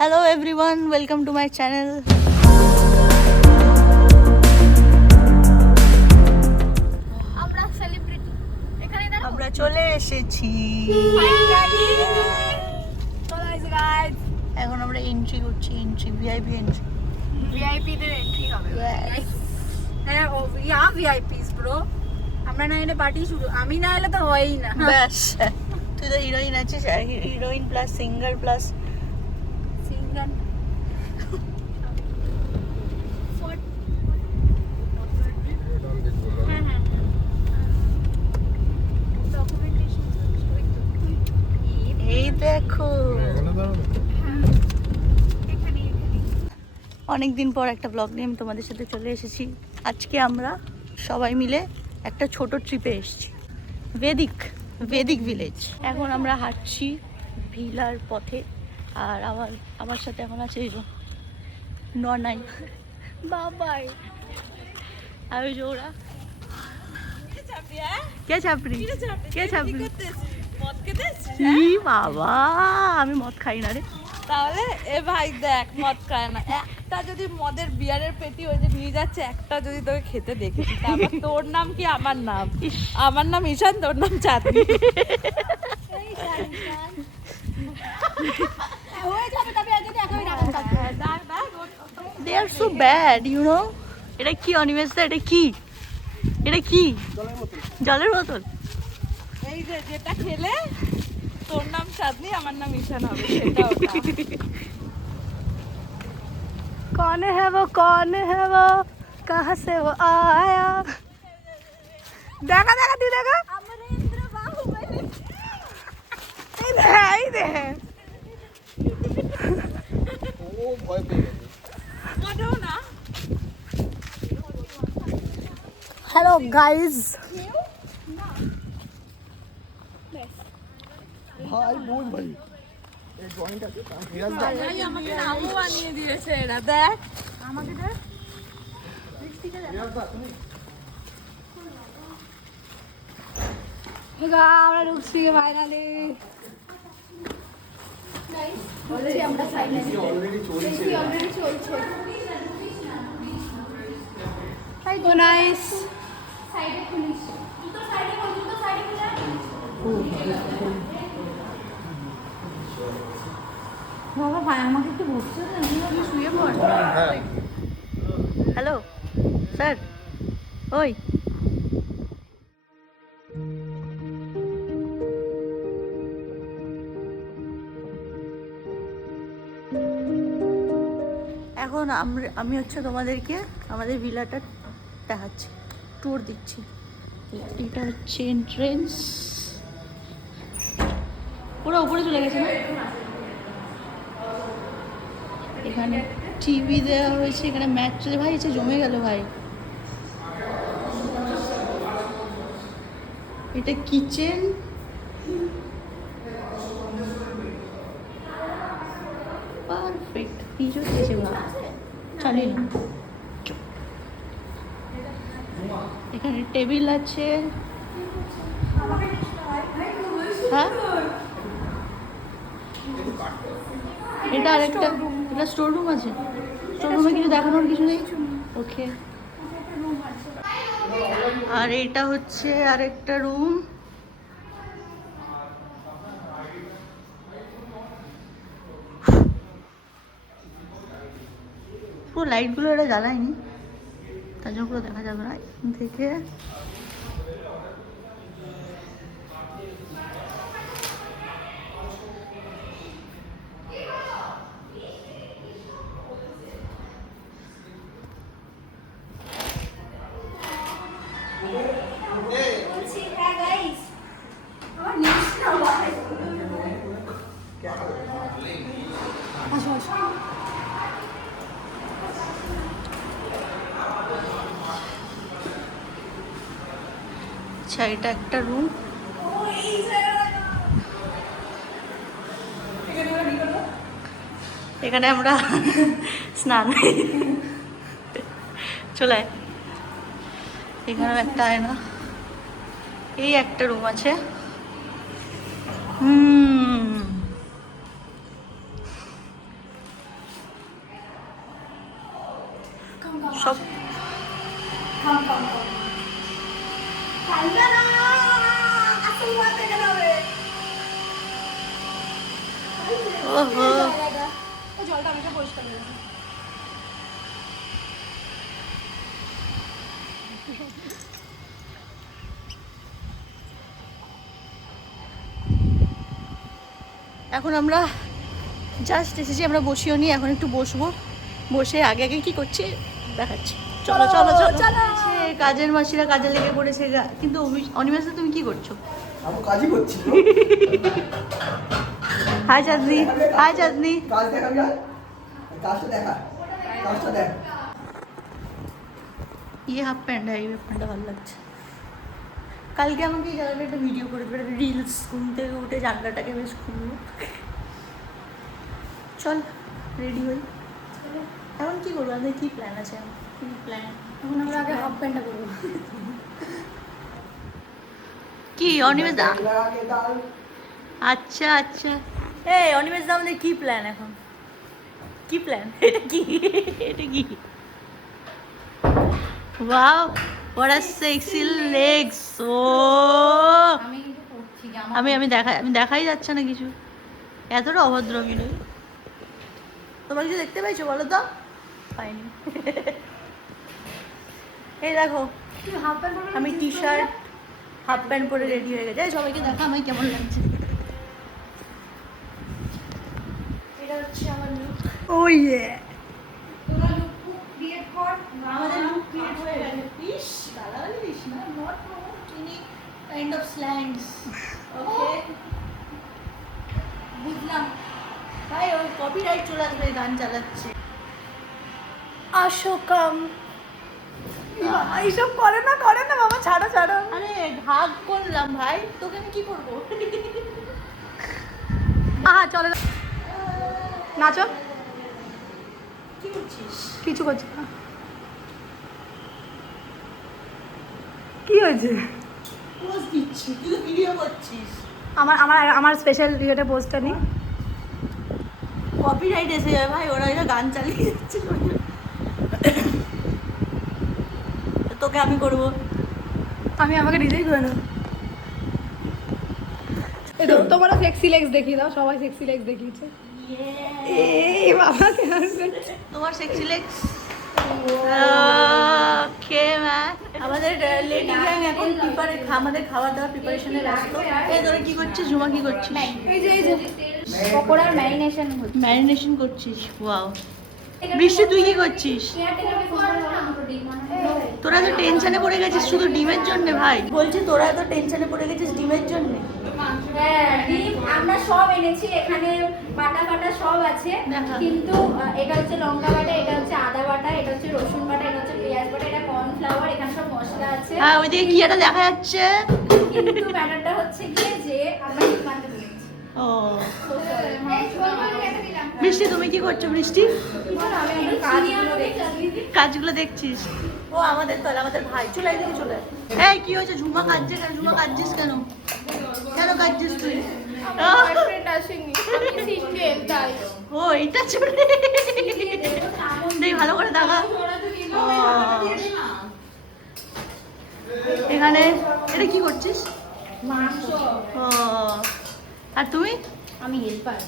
Hello everyone, welcome to my channel. আমরা celebrity এখানে দাঁড়াও আমরা চলে এসেছি। এখন আমরা এন্ট্রি করছি, ভিআইপি এন্ট্রি। ভিআইপি দের এন্ট্রি হবে। হ্যাঁ ও ভিআইপিস ব্রো। আমরা না এলে পার্টি শুরু, আমি না এলে তো হয়ই না। ব্যাস, তুই তো হিরোইন আছিস, heroine plus singer plus singer. এই দেখো, অনেকদিন পর একটা ব্লগ নিয়ে আমি তোমাদের সাথে চলে এসেছি। আজকে আমরা সবাই মিলে একটা ছোট ট্রিপে এসেছি, বেদিক ভিলেজ। এখন আমরা হাঁটছি ভিলার পথে, আর আমার সাথে এখন আছে এই ননাই, বাবাই, আর ওই যে ওরা কে ছাপড়ি ই বাবা, আমি মদ খাই না রে। তাহলে এ ভাই দেখ, মদ খায় না, একটা যদি মদের বিয়ারের পেটি ওই যে নিয়ে যাচ্ছে, একটা যদি তোকে খেতে দেখেছি, তারপর তোর নাম কি আমার নাম? আমার নাম ঈশান, তোর নাম চাঁদনি। They are so bad, you know. এটা কি অনিমেষ দা, এটা কি জলের বোতল? এই যে যেটা খেলে তোর নাম চাঁদনি, আমার নাম ঈশান হবে, সেটা ওটা। कौन है वो कहाँ से वो आया? দেখা তুই দেখা, এই দে মজাও না। হ্যালো গাইজ, ভাই আমাকে নামও বানিয়ে দিয়েছে এরা, দেখ আমাকে দেখ। আমরা ঢুকছি ফাইনালি। আমরা অলরেডি চলছে। তো নাইস। সাইডে খুলিস, জুতো সাইডে খুলে। বাবা ভাই আমাকে একটু বসতে দে, আমি শুয়ে পড়। হ্যালো স্যার, ওই এখন আমি হচ্ছে তোমাদেরকে আমাদের ভিলাটা দেখাচ্ছি, ট্যুর দিচ্ছি। এটা হচ্ছে এন্ট্রেন্স, পুরো উপরে চলে গেছে না? এখানে টিভি দেওয়া হয়েছে, এখানে ম্যাচ চলে, ভাই এসে জমে গেল ভাই। এটা কিচেন, পারফেক্ট। পিজো দিয়েছে ওরা, চালিয়ে না। এখানে টেবিল আছে, হ্যাঁ এটা আরেকটা, এটা স্টোর রুম আছে। স্টোর রুমে কিছু দেখানোর কিছু নেই, ওকে। আর এটা হচ্ছে আরেকটা রুম, পুরো লাইটগুলো এটা জ্বালায়নি, তার জন্য পুরো দেখা যাবে না এখান থেকে। আচ্ছা, এটা একটা রুম। এখানে আমরা স্নান চলে, এখানে একটা আয়না, এই একটা রুম আছে। সব ওহো জলটা আমাকে পরিষ্কার করে দাও। এখন আমরা জাস্ট এসেছি, আমরা বসিও নি, এখন একটু বসবো, বসে আগে আগে কি করছি দেখাচ্ছি। চলো চলো চলো চলো। কাজের মাসিরা কাজে লেগে পড়েছে, কিন্তু অনিমেষদা তুমি কি করছো? আমি কাজই করছি। হাই চাঁদনি, হাই চাঁদনি। কাজ দেখাবি আর কাজটা দেখা, কাজটা দেখ। ইয়ে হাফ প্যান্ট, এই হাফ প্যান্টটা ভালো লাগছে। কালকে আমাকে এই জায়গাটা একটা ভিডিও করে দেবে, রিলস, ঘুম থেকে উঠে জানলাটাকে বেশ খুলবো। চল রেডি হই। এখন কি করবো, আমাদের কি প্ল্যান আছে? কি প্ল্যান? এখন আমরা আগে হাফ প্যান্টটা করবো। কি অনিমেষদা? আগে দাও। আচ্ছা আচ্ছা, এই অনিমেষদা আমাদের কি প্ল্যান এখন? কি প্ল্যান? এটা কি? এটা কি? Wow, what a sexy legs! ও আমি কিন্তু করছি জামা। আমি দেখাই যাচ্ছে না কিছু, এতটা অভদ্র আমি নই। তোমার কিছু দেখতে পাইছো বলো তো? পাইনি। এই দেখো, তুই হাফ প্যান্ট পরবি? আমি টি শার্ট হাফ প্যান্ট পরে রেডি হয়ে গেছে। এই সবাইকে দেখা আমায় কেমন লাগছে। এটা হচ্ছে আমার লুক। ও ইয়ে, তোরা লুক ক্রিয়েট কর। আমাদের লুক ক্রিয়েট হয়ে গেছে। ফিশ গালাগালি দিস না, not any kind of slangs, ওকে? বুঝলাম। ভাই ওই কপিরাইট চলে আসবে, গান চালাচ্ছে। আসো কাম। এইসব করে না বাবা, ছাড়ো ছাড়ো। আরে ভাগ করলাম ভাই, তোকে আমি কি করবো? আহা চলে নাচো। কি করছিস? কিছু করছি না। কি হয়েছে? পোজ দিচ্ছি, তুই তো ভিডিও করছিস। আমার স্পেশাল ইয়েটা পোস্টটা নেই। কপিরাইট এসে যাবে ভাই, ওরা এটা গান চালিয়ে যাচ্ছে। তোকে আমি করবো। আমি আমাকে নিজেই করে নেব। তোমরা সেক্সি লেগস দেখিয়ে দাও, সবাই সেক্সি লেগস দেখিয়েছে। এই বাবা কেন করছে? তোমার সেক্সি লেগস। ওকে ম্যাম, আমাদের লেডি গ্যাং এখন আমাদের খাওয়া দাওয়া প্রিপারেশনে ব্যস্ত। এই তোরা কি করছিস? ঝুমা কি করছিস? এই যে পকোড়ার ম্যারিনেশন হচ্ছে। ম্যারিনেশন করছিস? ওয়াও। বৃষ্টি তুই কি করছিস? তোরা তো টেনশনে পড়ে গেছিস শুধু ডিমের জন্য ভাই। বলছি তোরা তো টেনশনে পড়ে গেছিস ডিমের জন্য। হ্যাঁ, ডিম আমরা সব এনেছি, এখানে বাটা বাটা সব আছে, দেখা। কিন্তু এটা হচ্ছে লঙ্কা বাটা, এটা হচ্ছে আদা বাটা, এটা হচ্ছে রসুন বাটা, এটা হচ্ছে পেঁয়াজ বাটা, এটা কর্নফ্লাওয়ার, এখানে সব মশলা আছে। হ্যাঁ ওইদিকে কি একটা দেখা যাচ্ছে। কিন্তু ব্যাটারটা হচ্ছে গিয়ে যে আমরা ডিম বানাতে বলেছি। ও বৃষ্টি তুমি কি করছো? বৃষ্টি আমি এখন কাজগুলো দেখছি। কাজগুলো দেখছিস? ও আমাদের তো আমাদের ভাই চলে এদিকে চলে আয়। এই কি হয়েছে? ঝুমা কাঁদছে কেন? ঝুমা কাঁদছিস কেন? কেন কাঁদছিস তুই? ও এটা চলে দেখ ভালো করে দেখা। ও, এখানে এটা কি করছিস? মাংস। ও আর তুমি? আমি হেল্পার।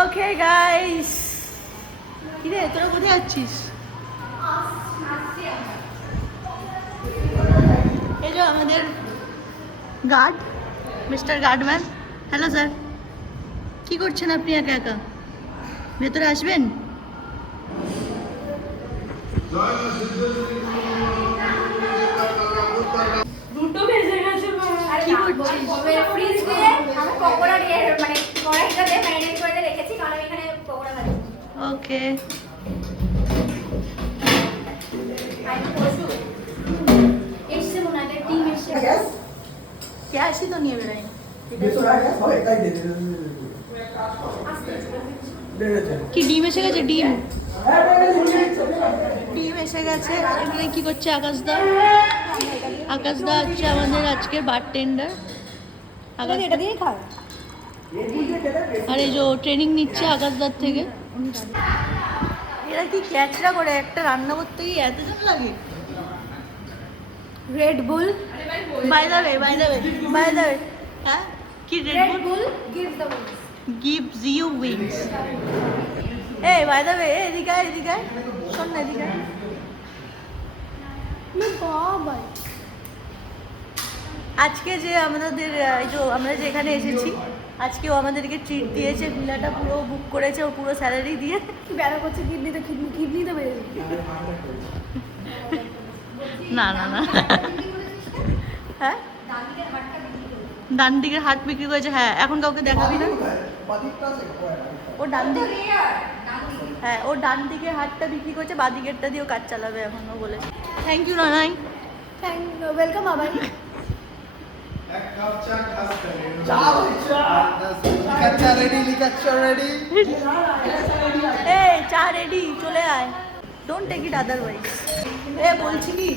ওকে গাইস, কিরে তোরা কোথায় যাচ্ছিস? এই যে আমাদের guard, mister guardman. Hello sir, কি করছেন আপনি একা একা? ভেতরে আসবেন? দুটো ভেজে গেছে আর কি করছিস? ফ্রিজ দিয়ে আমি পকোড়া দিয়ে মানে কড়াইটাতে ম্যারিনেট করে রেখেছি, কারণ আমি এখানে পকোড়া ভাজি। ওকে এসছে মনে হয় একটা টিম এসছে। গ্যাস ক্যাশই তো নিয়ে বেরোয়। বেশি না গ্যাস হবে এটাই দে দে। কি ডিম এসে গেছে? ডিম হ্যাঁ ডিম এসে গেছে। এখানে কি করছে আকাশদা? আকাশদা হচ্ছে আমাদের আজকে বারটেন্ডার। এটা দিয়েই খাও। আর এই যে ট্রেনিং নিচ্ছে আকাশদার থেকে। এরা কি ক্যাচরা করে একটা রান্না করতে গিয়ে এতজন লাগে? Red Bull by the way হ্যাঁ কি Red Bull gives the wings. gives you wings. এই বাই দ্য ওয়ে এদিকে আয়, এদিকে আয়। শোন না এদিকে আয়। বাবা আজকে যে আমাদের এই যে আমরা যেখানে এসেছি আজকেও আমাদেরকে ট্রিট দিয়েছে, ভিলাটা পুরো বুক করেছে, ও পুরো স্যালারি দিয়ে। কি বেড়া করছে কিডনিতে বেড়ে না না না হ্যাঁ ডান দিকের হাট বিক্রি করেছে। হ্যাঁ এখন কাউকে দেখাবি না। ও ডান দিকে, হ্যাঁ ও ডান দিকের হাটটা বিক্রি করছে, বাঁ দিকেরটা দিয়েও কাজ চালাবে এখন ও বলেছে। Thank you নানাই। ওয়েলকাম বাবাই। এই চা রেডি, চলে আয়। Don't take it otherwise. বলছি কি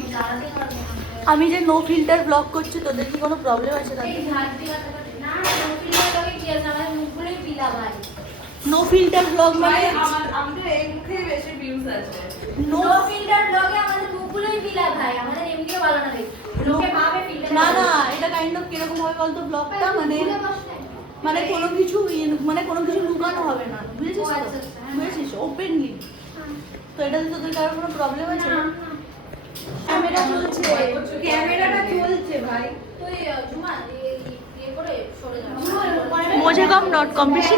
আমি যে নো ফিল্টার ব্লগ করছি, তোদের কি কোনো প্রবলেম আছে তাতে? নো ফিল্টার ব্লগ মানে আমাদের এই মুখেই বেশি ভিউজ আছে। নো না না এটা কাইন্ড অফ কিরকম হবে বলতো ব্লগটা, মানে কোনো কিছু লুকানো হবে না, বুঝেছিস তো? বুঝেছিস ওপেনলি। তো এটাতে তোদের কারোর কোনো প্রবলেম আছে? ক্যামেরাটা চলছে ভাই। mojagam.com বেশি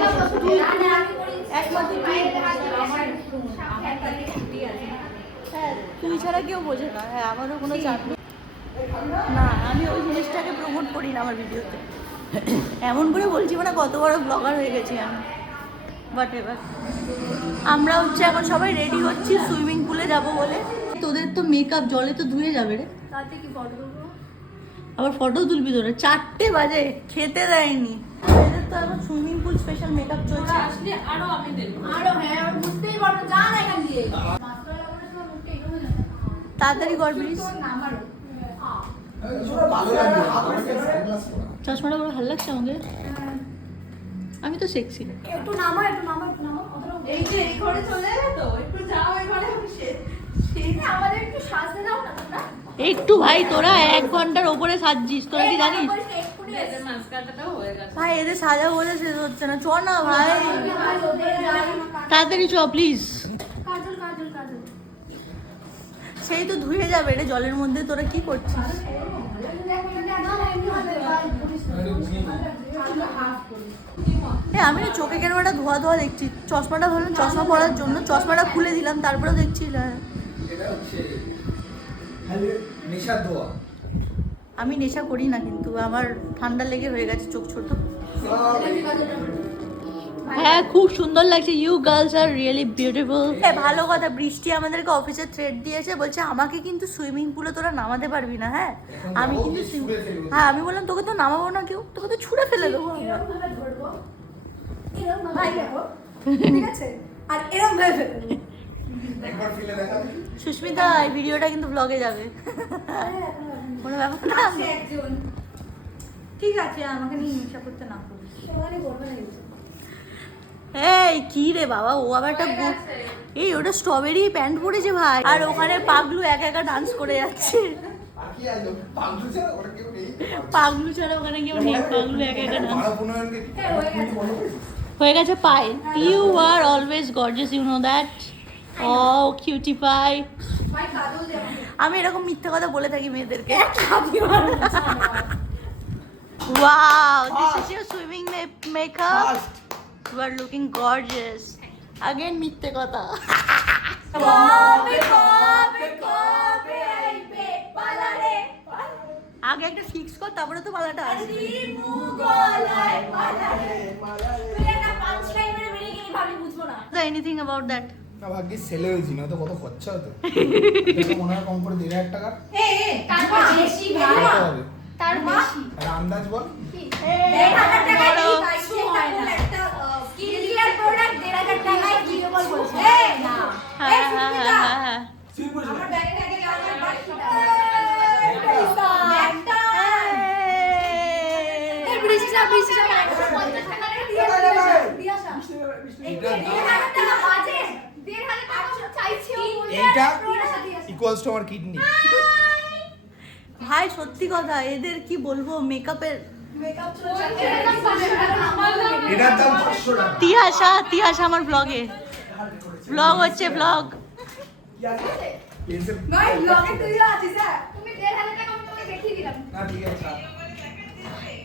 হ্যাঁ তুই ছাড়া কেউ বোঝে না। হ্যাঁ আমারও কোনো চাপ নেই। না আমি ওই জিনিসটাকে প্রমোট করি না আমার ভিডিওতে। এমন করে বলছি মানে কত বড় ব্লগার হয়ে গেছি আমি। বাট এবার আমরা হচ্ছে এখন সবাই রেডি হচ্ছি সুইমিং পুলে যাব বলে। তোদের তো মেকআপ জলে তো ধুয়ে যাবে রে, তাতে কি ফটো দেবো? আবার ফটো তুলবি তোরা? 4টে বাজে, খেতে দেয়নি এদের তো। এখন সুইমিং পুল স্পেশাল মেকআপ চলছে। আসলে আরো আমি দেখবো। আরো হ্যাঁ আর বুঝতেই পারবো, যা না এখান দিয়ে মাস্টার লাগানোর সময় মুখটা এরকম হয়ে যায়। তাড়াতাড়ি কর প্লিজ। নামারও চশমাটা বড় ভালো লাগছে আমাকে। আমি তো সেক্সি। একটু নামা এই যে এই ঘরে চলে যাবে তো, একটু যাও এই ঘরে। আমাদের একটু সাজতে দাও না তোমরা। একটু ভাই তোরা 1 ঘন্টার ওপরে সাজছিস, তোরা কি জানিস? এদের মাস্কারাটাও হয়ে গেছে। ভাই এদের সাজা বলে শেষ হচ্ছে না। চ না ভাই তাড়াতাড়ি চ প্লিজ। কাজল সেই তো ধুয়ে যাবে রে জলের মধ্যে, তোরা কি করছিস? আমি না চোখে কেন একটা ধোয়া ধোয়া দেখছি। চশমাটা ধরলাম চশমা পরার জন্য, চশমাটা খুলে দিলাম, তারপরেও দেখছি আমি নেশা করি না কিন্তু আমার ঠান্ডা লেগে হয়ে গেছে চোখ ছোট। হ্যাঁ খুব সুন্দর লাগছে। You girls are really beautiful. ভালো কথা, বৃষ্টি আমাদেরকে অফিসে থ্রেড দিয়েছে, বলছে আমাকে কিন্তু সুইমিং পুলে তোরা নামাতে পারবি না। হ্যাঁ আমি কিন্তু হ্যাঁ আমি বললাম তোকে তো নামাবো না কেউ, তোকে তো ছুঁড়ে ফেলে দেবো আমরা। ভাই দেখো ঠিক আছে আর এরকম ভাবে ফেলবে। সুস্মিতা এই ভিডিওটা কিন্তু ব্লগে যাবে, কোনো ব্যাপার না। একজন ঠিক আছে আমাকে নিয়ে হিংসা করতে না করিস। তোমারই করবে না। এই কি রে বাবা, ও আবার একটা এই ওটা স্ট্রবেরি প্যান্ট পরেছে ভাই, আর ওখানে পাগলু একা ডান্স করে যাচ্ছে। পাগলু ছাড়া ওখানে কেউ নেই, পাগলু একা ডান্স হয়ে গেছে। Pie you are always gorgeous, you know that. Oh cutie pie. আমি এরকম মিথ্যে কথা বলে থাকি মেয়েদেরকে। Wow this is your swimming makeup, you are looking gorgeous. Again মিথ্যে কথা। আগে একটা ফিক্স কর, তারপরে তো পালাটা আসবে। Anything about that? না ভাগ্যিস ছেলে হয়েছি, না তো কত খরচা হতো। মনে হয় কম করে 1,500 টাকা বেশি ভাই হবে। তার বেশি আর আন্দাজ বল। 1,500 টাকা কি পাইছে একটা স্কিন কেয়ার প্রোডাক্ট 1,500 টাকায় কি বলছে না। হ্যাঁ আমার ব্যাগে থেকে আমার বাকিটা এই বৃষ্টি 50 টাকা এইটা ইকুয়ালস টু আমার কিডনি। ভাই সত্যি কথা, এদের কি বলবো, মেকআপের এটার দাম 500 টাকা। তিয়াশা আমার ব্লগে, ব্লগ হচ্ছে ব্লগ। পেন্সিল ভাই ব্লগে তুইও আছিস হ্যাঁ, তুমি 1,500 টাকা আমি তোমাকে দেখিয়ে দিলাম। না ঠিক আছে।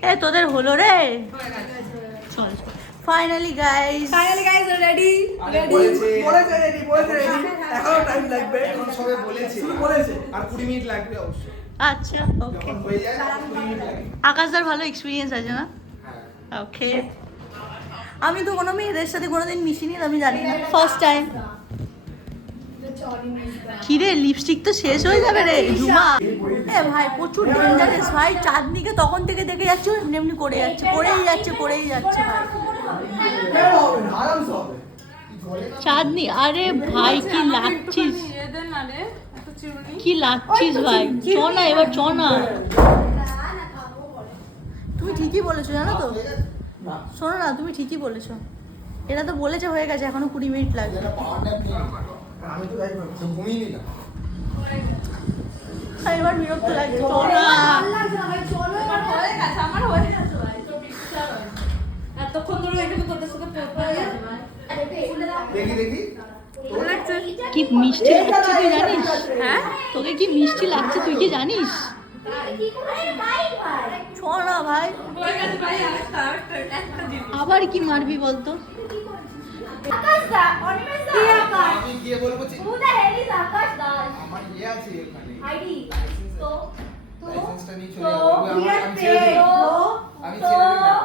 এ তোদের হলো রে। ফাইনালি গাইস, রেডি বলেছে বলেছে এখনো টাইম লাগবে। এখন সবে বলেছে শুধু বলেছে। আর 20 মিনিট লাগবে অবশ্যই। আচ্ছা ওকে। যখন হয়ে যায় 20 মিনিট লাগে। আকাশদার ভালো এক্সপিরিয়েন্স আছে না? হ্যাঁ। ওকে। আমি তো কোনো মেয়েদের সাথে কোনোদিন মিশিনি, আমি জানি না, ফার্স্ট টাইম। কি রে, লিপস্টিক তো শেষ হয়ে যাবে রে ঝুমা। এ ভাই প্রচুর ডেঞ্জারাস ভাই, চাঁদনিকে তখন থেকে দেখে যাচ্ছে এমনি এমনি করে যাচ্ছে, করেই যাচ্ছে ভাই। কেন হবে না? আরামসে হবে। চাঁদনি, আরে ভাই কি লাগছিস, এদের না রে এত চিরুনি। কি লাগছিস ভাই, চ না এবার চ না। তুমি ঠিকই বলেছো জানো তো, না শোনো না, তুমি ঠিকই বলেছো। এরা তো বলেছে হয়ে গেছে, এখনো 20 মিনিট লাগবে। এটা পাওয়ার ন্যাপ নেই। আমি তো যাই করবো। তো ঘুমিয়ে নিলাম। আর এবার বিরক্ত লাগছে, চ না। আমার হয়ে গেছে ভাই, তো বিশ্বাস হয় না। এতক্ষণ ধরে এখানে তোদের সাথে পড়তে গেছে ভাই। দেখি কি মিষ্টি লাগছে তুই জানিস? হ্যাঁ, তোকে কি মিষ্টি লাগছে তুই কি জানিস? ছ না ভাই, হয়ে গেছে ভাই, আরেকটা একটা দিন। আবার কি মারবি বলতো? আমি গিয়ে বলবো যে আমার ইয়ে আছে ওখানে। লাইসেন্সটা নিয়ে চলে যাবো। আমি ছেড়ে দিই। আমি ছেড়ে দিলাম।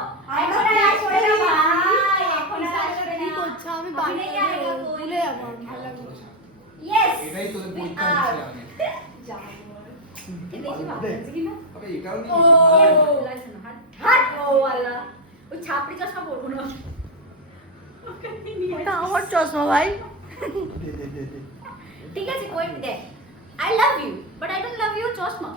এটাই তোদের পরীক্ষা দিচ্ছি আমি। তবে এটাও নিয়ে ছাপড়ি চশমা পরবো না। ওটা আমার চশমা ভাই। ঠিক আছে কই দেখ, I love you but I don't love you চশমা।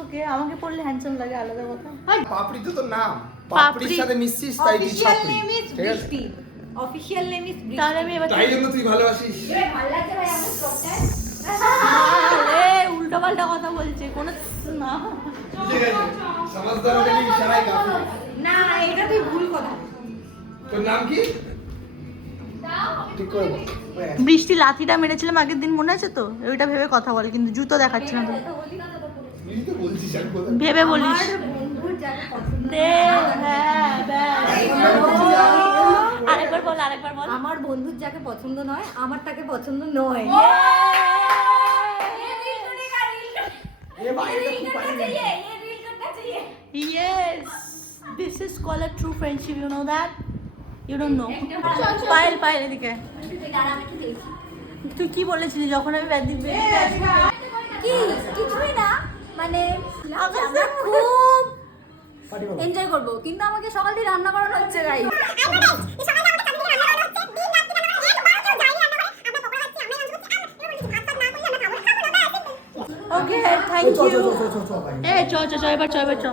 ওকে, আমাকে পড়লে হ্যান্ডসাম লাগে, আলাদা কথা। পাপড়ি তো তোর নাম। পাপড়ি। পাপড়ির সাথে মিশছিস তাই তুই অফিশিয়াল ছাপড়ি। নেম ইজ ঠিক আছে? বৃষ্টি, অফিশিয়াল নেম ইজ বৃষ্টি। তাহলে আমি এবার তাই জন্য তুই ভালোবাসিস। ভালো লাগছে ভাই আমার স্টকটা। উল্টো পাল্টা কথা বলছে কোনো না। ঠিক আছে। সমাজদার হলে ইশারায় কাফি। না এটা তুই ভুল কথা। তোর নাম কি? ঠিক করে বল। বৃষ্টি লাথিটা মেরেছিলাম আগের দিন, মনে আছে তো? ওইটা ভেবে কথা বল, কিন্তু জুতো দেখাচ্ছে না তো। তুই তো বলছিস আমি কোথায়? ভেবে বলিস। বন্ধুর যাকে পছন্দ দে, হ্যাঁ, ব্যাস। আরেকবার বল, আরেকবার বল। আমার বন্ধুর যাকে পছন্দ নয় আমার তাকে পছন্দ নয়। এ ভাই এটা খুব পারি না। Yes, this is called a true friendship. You know that? You don't know. Payel এদিকে। তুই কি বলেছিলি যখন আমি কি কিছুই না, মানে আমরা খুব পার্টি করো। এনজয় করব, কিন্তু আমাকে সকাল থেকে রান্না করানো হচ্ছে গাইস। ওকে, থ্যাংক চল ইউ। চল চল চল চল ভাই। এ চ এবার চ।